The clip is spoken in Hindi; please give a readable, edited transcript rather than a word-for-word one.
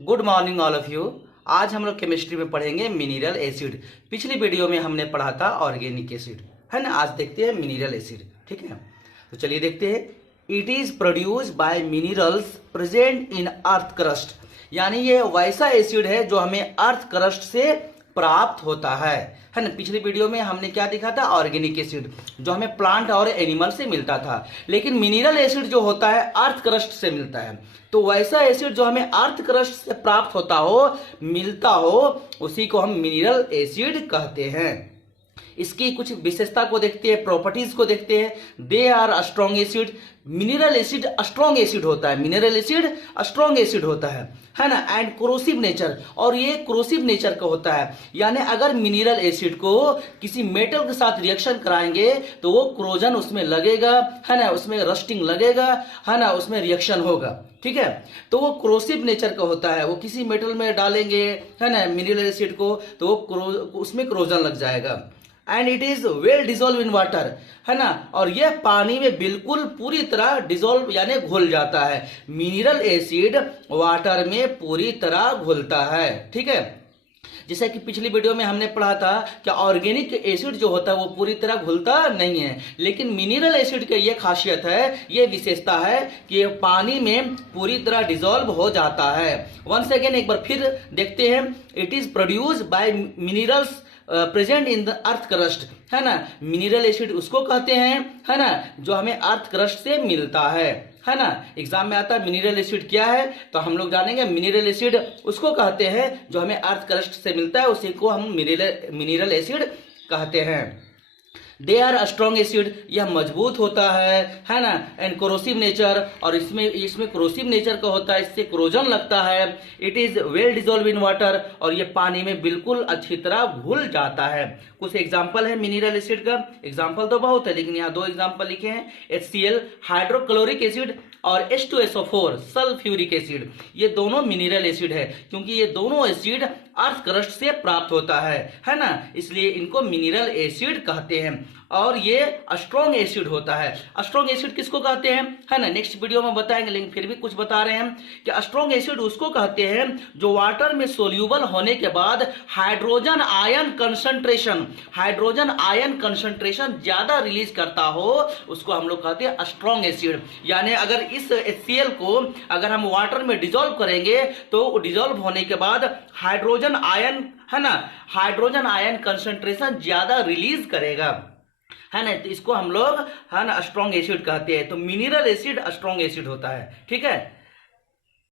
Good morning all of you. आज हम लोग केमिस्ट्री में पढ़ेंगे मिनरल एसिड। पिछली वीडियो में हमने पढ़ा था ऑर्गेनिक एसिड, है ना। आज देखते हैं मिनरल एसिड, ठीक है। तो चलिए देखते हैं। It is produce by minerals present in earth crust, यानी ये वैसा एसिड है जो हमें अर्थ क्रस्ट से प्राप्त होता है ना। पिछली वीडियो में हमने क्या देखा था, ऑर्गेनिक एसिड जो हमें प्लांट और एनिमल से मिलता था, लेकिन मिनरल एसिड जो होता है अर्थ क्रस्ट से मिलता है। तो वैसा एसिड जो हमें अर्थ क्रस्ट से प्राप्त होता हो, मिलता हो, उसी को हम मिनरल एसिड कहते हैं। इसकी कुछ विशेषता को देखते हैं, प्रॉपर्टीज को देखते हैं। They are strong acid. Mineral acid strong acid होता है, मिनरल एसिड स्ट्रॉन्ग एसिड होता है ना। एंड क्रोसिव नेचर, और ये क्रोसिव नेचर का होता है, यानी अगर मिनरल एसिड को किसी मेटल के साथ रिएक्शन कराएंगे तो वो क्रोजन उसमें लगेगा, है ना, उसमें रस्टिंग लगेगा, है ना, उसमें रिएक्शन होगा, ठीक है। तो वो क्रोसिव नेचर का होता है। वो किसी मेटल में डालेंगे, है ना, मिनरल एसिड को, तो वो उसमें क्रोजन लग जाएगा। And it is well dissolve in water, है ना, और यह पानी में बिल्कुल पूरी तरह डिजोल्व यानी घुल जाता है। मिनरल एसिड वाटर में पूरी तरह घुलता है, ठीक है। जैसे कि पिछली वीडियो में हमने पढ़ा था कि ऑर्गेनिक एसिड जो होता है वो पूरी तरह घुलता नहीं है, लेकिन मिनरल एसिड की ये खासियत है, ये विशेषता है कि ये पानी में पूरी तरह डिजोल्व हो जाता है। वंस अगेन एक बार फिर देखते हैं। It is produce by minerals present in the earth crust, है ना। मिनरल एसिड उसको कहते हैं, है ना, जो हमें अर्थ क्रस्ट से मिलता है ना। एग्जाम में आता है मिनरल एसिड क्या है, तो हम लोग जानेंगे। मिनरल एसिड उसको कहते हैं जो हमें अर्थ क्रस्ट से मिलता है, उसी को हम मिनरल एसिड कहते हैं। दे आर स्ट्रॉन्ग एसिड, यह मजबूत होता है ना। एंड क्रोसिव नेचर, और इसमें क्रोसिव नेचर का होता है, इससे क्रोजन लगता है। It is well dissolve in water, और ये पानी में बिल्कुल अच्छी तरह घुल जाता है। कुछ एग्जांपल है मिनरल एसिड का, एग्जांपल तो बहुत है, लेकिन यहाँ दो एग्जांपल लिखे हैं। HCl हाइड्रोक्लोरिक एसिड और H2SO4 सल्फ्यूरिक एसिड, ये दोनों मिनरल एसिड है, क्योंकि ये दोनों एसिड अर्थ क्रस्ट से प्राप्त होता है ना, इसलिए इनको मिनरल एसिड कहते हैं। और ये स्ट्रॉन्ग एसिड होता है। स्ट्रॉन्ग एसिड किसको कहते हैं, है ना, नेक्स्ट वीडियो में बताएंगे, लेकिन फिर भी कुछ बता रहे हैं कि स्ट्रॉन्ग एसिड उसको कहते हैं जो वाटर में सोल्यूबल होने के बाद हाइड्रोजन आयन कंसंट्रेशन ज्यादा रिलीज करता हो, उसको हम लोग कहते हैं स्ट्रॉन्ग एसिड। यानी अगर इस HCl को अगर हम वाटर में डिजोल्व करेंगे तो डिजोल्व होने के बाद हाइड्रोजन आयन, है ना, हाइड्रोजन आयन कंसंट्रेशन ज्यादा रिलीज करेगा, है ना। तो इसको हम लोग, है ना, स्ट्रॉन्ग एसिड कहते हैं। तो मिनरल एसिड स्ट्रॉन्ग एसिड होता है, ठीक है।